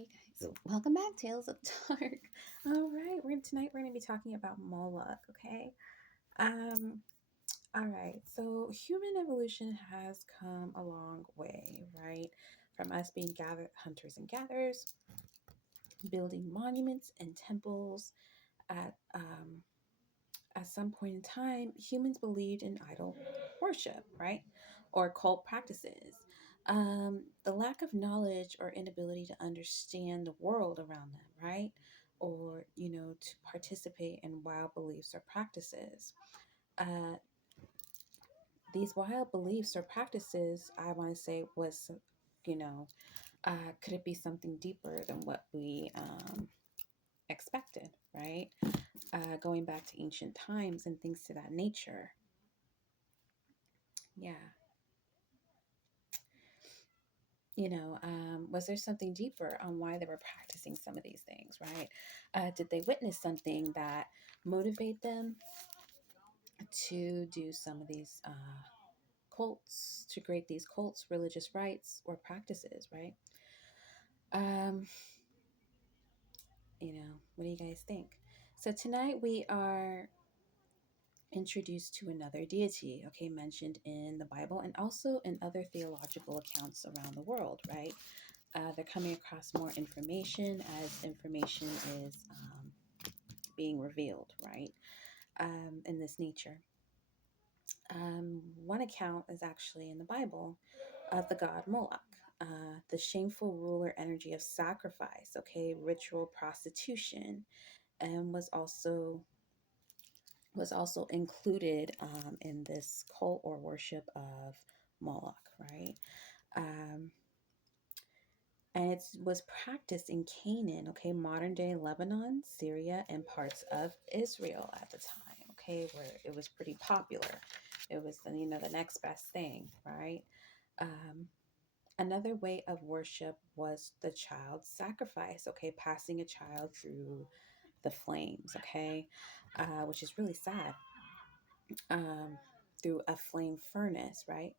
Hey guys, welcome back, Tales of Dark. All right, tonight we're gonna be talking about Moloch. Okay. Um. All right. So human evolution has come a long way, right? From us being hunters and gatherers, building monuments and temples. At some point in time, humans believed in idol worship, right? Or cult practices. The lack of knowledge or inability to understand the world around them, right? Or, to participate in wild beliefs or practices. Uh, these wild beliefs or practices, I want to say, was, you know, could it be something deeper than what we expected, right? Going back to ancient times and things to that nature. Yeah. Was there something deeper on why they were practicing some of these things, right? Did they witness something that motivate them to do some of these cults, to create these cults, religious rites, or practices, right? Um, what do you guys think? So tonight we are introduced to another deity, okay, mentioned in the Bible and also in other theological accounts around the world, right? They're coming across more information as information is being revealed, right? In this nature. One account is actually in the Bible of the god Moloch, the shameful ruler energy of sacrifice, okay, ritual prostitution, and was also included in this cult or worship of Moloch, right? Um, and it was practiced in Canaan, okay, modern day Lebanon, Syria, and parts of Israel at the time, okay, where it was pretty popular. It was the next best thing, right? Um, Another way of worship was the child sacrifice, okay, passing a child through the flames, okay, which is really sad, um, through a flame furnace, right?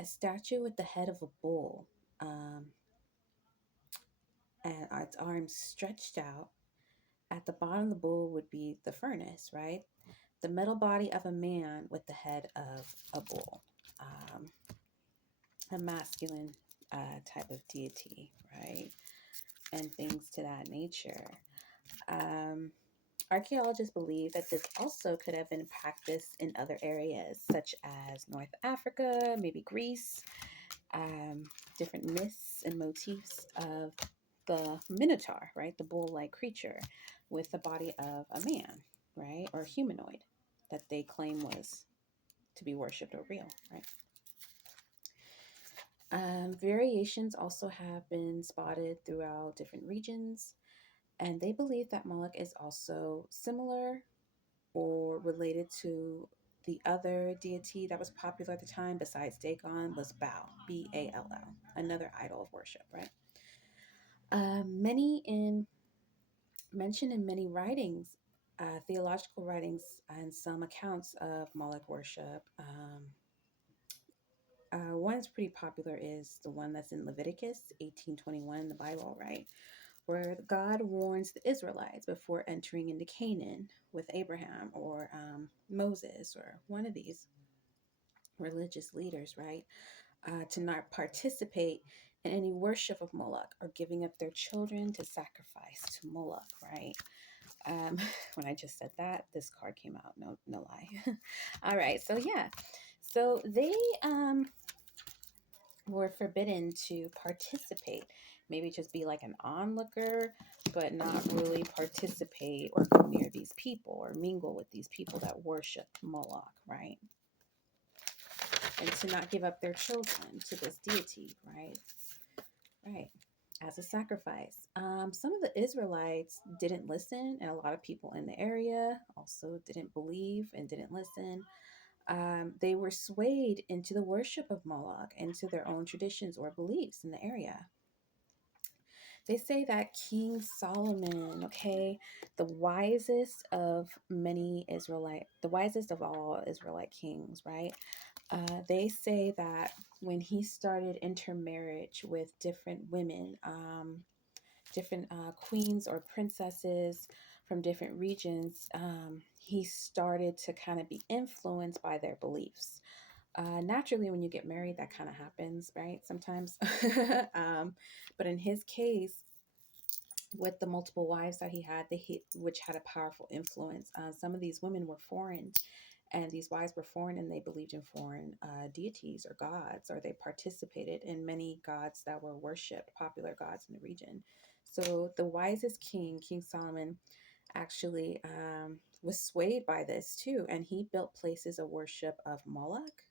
A statue with the head of a bull. And its arms stretched out. At the bottom of the bowl would be the furnace, right? The metal body of a man with the head of a bull, um, a masculine type of deity, right? And things to that nature. Um, Archaeologists believe that this also could have been practiced in other areas, such as North Africa, maybe Greece, um, different myths and motifs of the Minotaur, right? The bull like creature with the body of a man, right? Or humanoid that they claim was to be worshipped or real, right? Variations also have been spotted throughout different regions, and they believe that Moloch is also similar or related to the other deity that was popular at the time besides Dagon was Baal, Ball, another idol of worship, right? Many in mentioned in many writings, theological writings, and some accounts of Moloch worship. One that's pretty popular is the one that's in Leviticus 18:21 in the Bible, right? Where God warns the Israelites before entering into Canaan with Abraham or Moses or one of these religious leaders, right? To not participate in any worship of Moloch or giving up their children to sacrifice to Moloch, right? Um, when I just said that, this card came out. No, no lie. All right. So yeah. So they were forbidden to participate. Maybe just be like an onlooker, but not really participate or go near these people or mingle with these people that worship Moloch, right? And to not give up their children to this deity, right? Right. As a sacrifice. Some of the Israelites didn't listen, and a lot of people in the area also didn't believe and didn't listen. They were swayed into the worship of Moloch, into their own traditions or beliefs in the area. They say that King Solomon, okay, the wisest of all Israelite kings, right? They say that when he started intermarriage with different women, different queens or princesses from different regions, he started to kind of be influenced by their beliefs. Naturally, when you get married, that kind of happens, right? Sometimes. But in his case, with the multiple wives that he had, which had a powerful influence. Some of these women were foreign, and these wives were foreign, and they believed in foreign deities or gods, or they participated in many gods that were worshipped, popular gods in the region. So the wisest king, King Solomon, actually was swayed by this too, and he built places of worship of Moloch.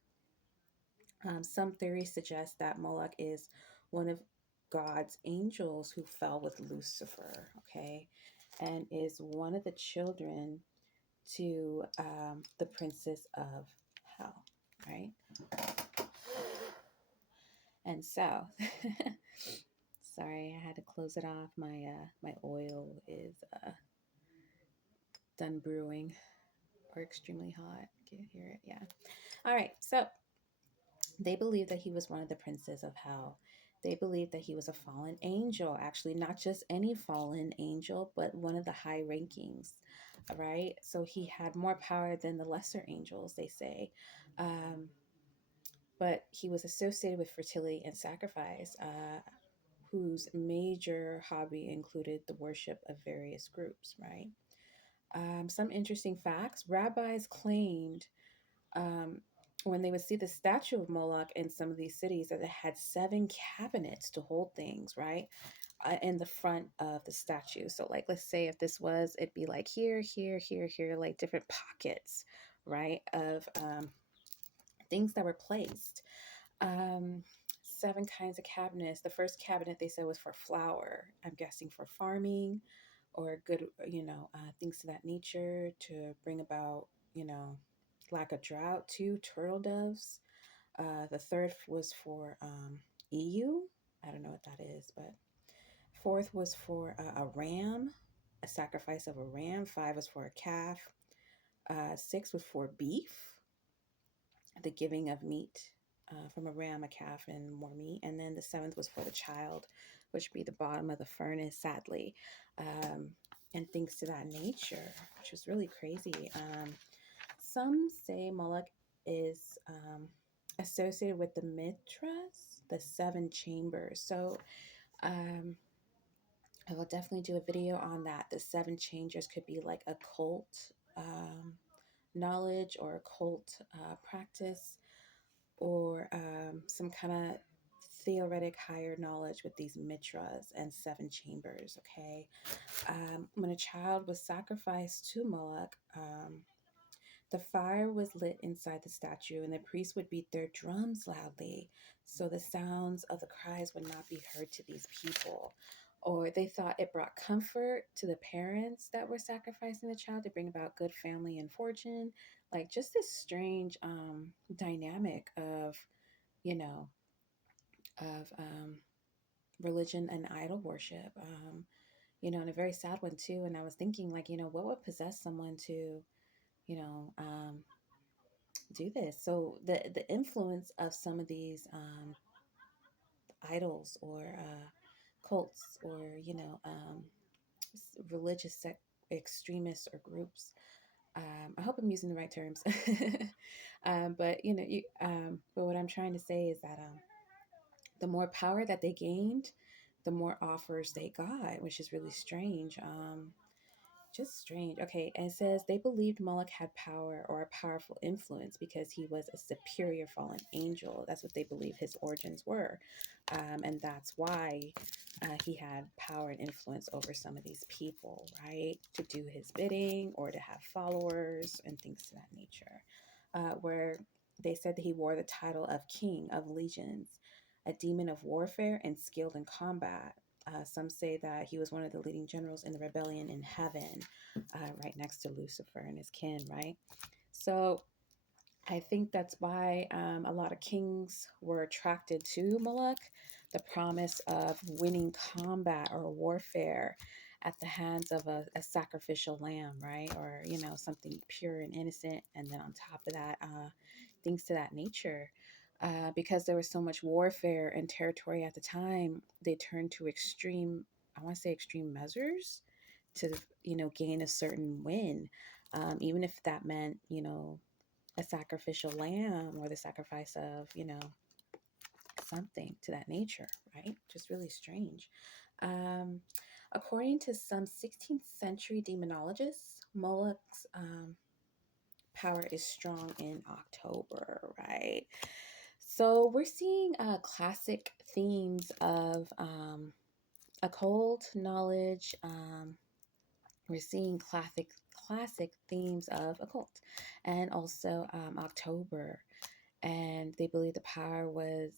Some theories suggest that Moloch is one of God's angels who fell with Lucifer, okay, and is one of the children to the princess of hell, right? And so, sorry, I had to close it off. My oil is done brewing or extremely hot. Can you hear it? Yeah. All right. So they believe that he was one of the princes of hell. They believe that he was a fallen angel, actually, not just any fallen angel, but one of the high rankings, right? So he had more power than the lesser angels, they say. Um, but he was associated with fertility and sacrifice, whose major hobby included the worship of various groups, right? Some interesting facts rabbis claimed um, when they would see the statue of Moloch in some of these cities that it had 7 cabinets to hold things, right? In the front of the statue. So, like, let's say if this was, it'd be like here, here, here, here, like different pockets, right? Of things that were placed. Um, 7 kinds of cabinets. The first cabinet they said was for flour. I'm guessing for farming or good, things to that nature to bring about, lack of drought. Two, turtle doves. The third was for EU. I don't know what that is, but fourth was for a ram, a sacrifice of a ram. Five was for a calf. Six was for beef, the giving of meat from a ram, a calf, and more meat. And then the seventh was for the child, which would be the bottom of the furnace, sadly, um, and things to that nature, which was really crazy. Some say Moloch is associated with the Mithras, the 7 chambers. So um, I will definitely do a video on that. The 7 chambers could be like occult knowledge or occult practice, or some kind of theoretic higher knowledge with these mitras and 7 chambers. Okay. When a child was sacrificed to Moloch, the fire was lit inside the statue, and the priests would beat their drums loudly so the sounds of the cries would not be heard to these people. Or they thought it brought comfort to the parents that were sacrificing the child to bring about good family and fortune. Like, just this strange dynamic of, you know, of religion and idol worship. And a very sad one too. And I was thinking, like, what would possess someone to, you know, do this? So the influence of some of these idols or cults or religious extremists or groups. I hope I'm using the right terms. But what I'm trying to say is that the more power that they gained, the more offers they got, which is really strange. Just strange. Okay, and it says they believed Moloch had power or a powerful influence because he was a superior fallen angel. That's what they believe his origins were. And that's why he had power and influence over some of these people, right? To do his bidding or to have followers and things to that nature. Where they said that he wore the title of King of Legions, a demon of warfare and skilled in combat. Some say that he was one of the leading generals in the rebellion in heaven, right next to Lucifer and his kin, right? So I think that's why a lot of kings were attracted to Moloch, the promise of winning combat or warfare at the hands of a sacrificial lamb, right? Or, something pure and innocent. And then on top of that, things to that nature. Because there was so much warfare and territory at the time, they turned to extreme I want to say, extreme measures to, gain a certain win, even if that meant, a sacrificial lamb or the sacrifice of, something to that nature, right? Just really strange. Um, According to some 16th century demonologists, Moloch's power is strong in October, right? So we're seeing classic themes of occult knowledge. We're seeing classic themes of occult, and also October. And they believe the power was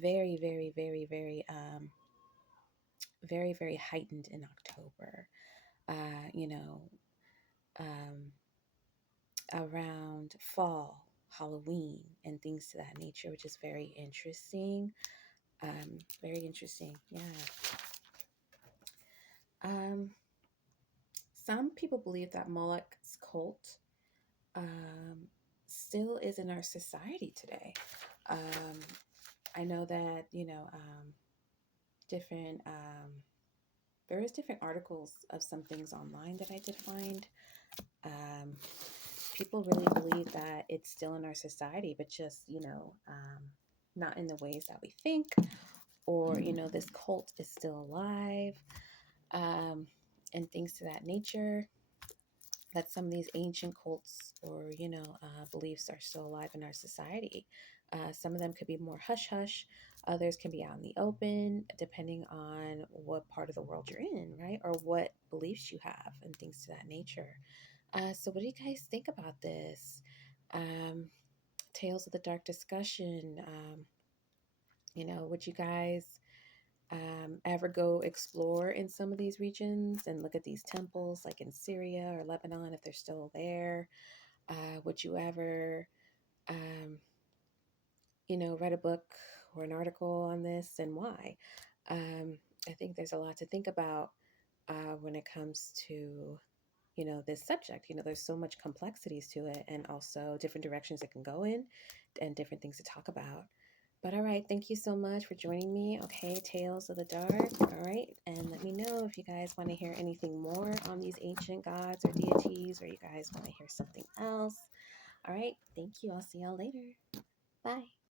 very, very, very, very, very, very heightened in October. Uh, you know, um, Around fall, Halloween, and things to that nature, which is very interesting. Very interesting. Yeah. Um, some people believe that Moloch's cult um, still is in our society today. Um, I know that different there is different articles of some things online that I did find. Um, People really believe that it's still in our society, but just not in the ways that we think, or this cult is still alive, um, and things to that nature. That some of these ancient cults or beliefs are still alive in our society. Some of them could be more hush hush, others can be out in the open, depending on what part of the world you're in, right? Or what beliefs you have and things to that nature. So what do you guys think about this? um, Tales of the Dark discussion. Would you guys ever go explore in some of these regions and look at these temples, like in Syria or Lebanon, if they're still there? Would you ever, um, write a book or an article on this, and why? Um, I think there's a lot to think about when it comes to this subject. There's so much complexities to it, and also different directions it can go in, and different things to talk about. But all right, thank you so much for joining me. Okay, Tales of the Dark. All right, and let me know if you guys want to hear anything more on these ancient gods or deities, or you guys want to hear something else. All right, thank you. I'll see y'all later. Bye.